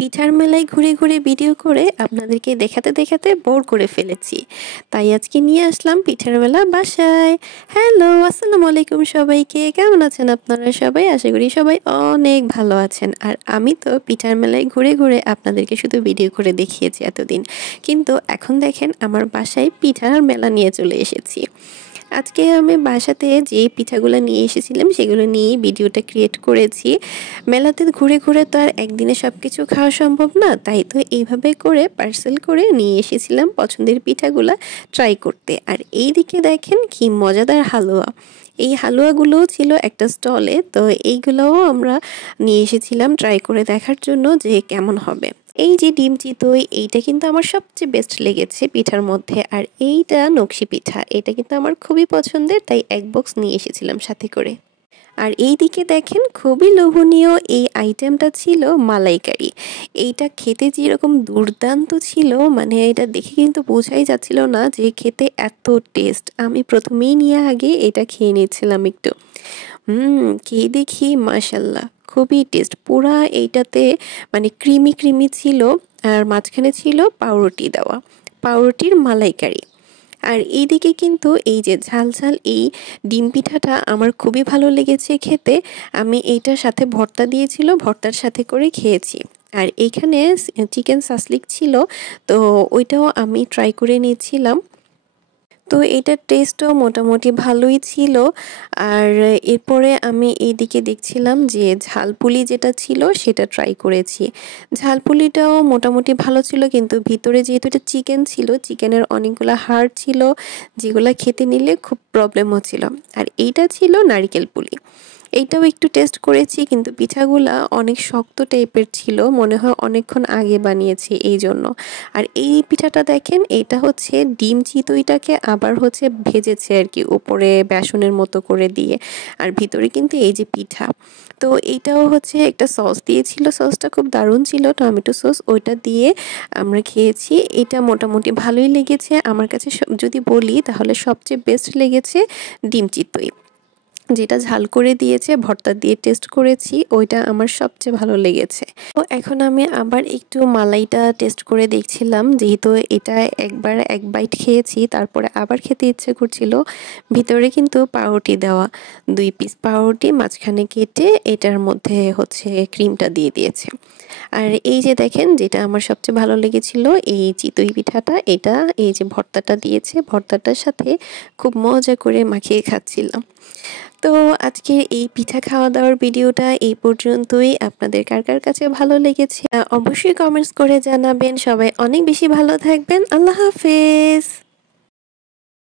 পিঠার মেলায় ঘুরে ঘুরে ভিডিও করে আপনাদেরকে দেখাতে দেখাতে বোর করে ফেলেছি। তাই আজকে নিয়ে আসলাম পিঠার মেলা বাসায়। হ্যালো, আসসালামু আলাইকুম সবাইকে। কেমন আছেন আপনারা সবাই? আশা করি সবাই অনেক ভালো আছেন। আর আমি তো পিঠার মেলায় ঘুরে ঘুরে আপনাদেরকে শুধু ভিডিও করে দেখিয়েছি এতদিন, কিন্তু এখন দেখেন আমার বাসায় পিঠার মেলা নিয়ে চলে এসেছি। আজকে আমি বাসাতে যে পিঠাগুলো নিয়ে এসেছিলাম সেগুলো নিয়েই ভিডিওটা ক্রিয়েট করেছি। মেলাতে ঘুরে ঘুরে তো আর একদিনে সব কিছু খাওয়া সম্ভব না, তাই তো এইভাবে করে পার্সেল করে নিয়ে এসেছিলাম পছন্দের পিঠাগুলা ট্রাই করতে। আর এই দিকে দেখেন কি মজাদার হালুয়া। এই হালুয়াগুলোও ছিল একটা স্টলে, তো এইগুলোও আমরা নিয়ে এসেছিলাম ট্রাই করে দেখার জন্য যে কেমন হবে। এই যে ডিম চিতই, এইটা কিন্তু আমার সবচেয়ে বেস্ট লেগেছে পিঠার মধ্যে। আর এইটা নকশি পিঠা, এটা কিন্তু আমার খুবই পছন্দের, তাই এক বক্স নিয়ে এসেছিলাম সাথে করে। আর এই দিকে দেখেন খুবই লোভনীয় এই আইটেমটা ছিল মালাইকারি। এইটা খেতে যেরকম দুর্দান্ত ছিল, মানে এটা দেখে কিন্তু বোঝাই যাচ্ছিল না যে খেতে এত টেস্ট। আমি প্রথমেই নিয়ে আগে এটা খেয়ে নিচ্ছিলাম একটু। খেয়ে দেখি মাশাল্লাহ খুবই টেস্ট। পুরা এইটাতে মানে ক্রিমি ক্রিমি ছিল, আর মাঝখানে ছিল পাউরুটি দেওয়া, পাউরুটির মালাইকারি। আর এইদিকে কিন্তু এই যে ঝাল ঝাল এই ডিম পিঠাটা আমার খুবই ভালো লেগেছে খেতে। আমি এইটার সাথে ভর্তা দিয়েছিল, ভর্তার সাথে করে খেয়েছি। আর এইখানে চিকেন সাসলিক ছিল, তো ওইটাও আমি ট্রাই করে নিয়েছিলাম। তো এটার টেস্টও মোটামুটি ভালোই ছিল। আর এরপরে আমি এইদিকে দেখছিলাম যে ঝালপুলি যেটা ছিল সেটা ট্রাই করেছি। ঝালপুলিটাও মোটামুটি ভালো ছিল, কিন্তু ভিতরে যেহেতু এটা চিকেন ছিল, চিকেনের অনেকগুলো হাড় ছিল যেগুলো খেতে নিলে খুব প্রবলেম হচ্ছিল। আর এইটা ছিল নারিকেল পুলি। এইটাও একটু টেস্ট করেছি, কিন্তু পিঠাগুলা অনেক শক্ত টাইপের ছিল, মনে হয় অনেকক্ষণ আগে বানিয়েছি এই জন্য। আর এই পিঠাটা দেখেন, এইটা হচ্ছে ডিম চিতইটাকে আবার হচ্ছে ভেজেছে আর কি, উপরে বেসনের মতো করে দিয়ে। আর ভিতরে কিন্তু এই যে পিঠা। তো এইটাও হচ্ছে একটা সস দিয়েছিল, সসটা খুব দারুণ ছিল, টমেটো সস, ওইটা দিয়ে আমরা খেয়েছি। এটা মোটামুটি ভালোই লেগেছে আমার কাছে। যদি বলি তাহলে সবচেয়ে বেস্ট লেগেছে ডিম চিতই, যেটা ঝাল করে দিয়েছে, ভর্তা দিয়ে টেস্ট করেছি, ওইটা আমার সবচেয়ে ভালো লেগেছে। তো এখন আমি আবার একটু মালাইটা টেস্ট করে দেখছিলাম, যেহেতু এটা একবার এক বাইট খেয়েছি, তারপরে আবার খেতে ইচ্ছে করছিল। ভিতরে কিন্তু পাউরুটি দেওয়া, 2 পিস পাউরুটি মাঝখানে কেটে এটার মধ্যে হচ্ছে ক্রিমটা দিয়ে দিয়েছে। আর এই যে দেখেন, যেটা আমার সবচেয়ে ভালো লেগেছিল এই চিতই পিঠাটা, এটা এই যে ভর্তাটা দিয়েছে, ভর্তাটার সাথে খুব মজা করে মাখিয়ে খাচ্ছিলাম। তো আজকের এই পিঠা খাওয়া দাওয়ার ভিডিওটা এই পর্যন্তই। আপনাদের কার কার কাছে ভালো লেগেছে অবশ্যই কমেন্টস করে জানাবেন। সবাই অনেক বেশি ভালো থাকবেন। আল্লাহ হাফেজ।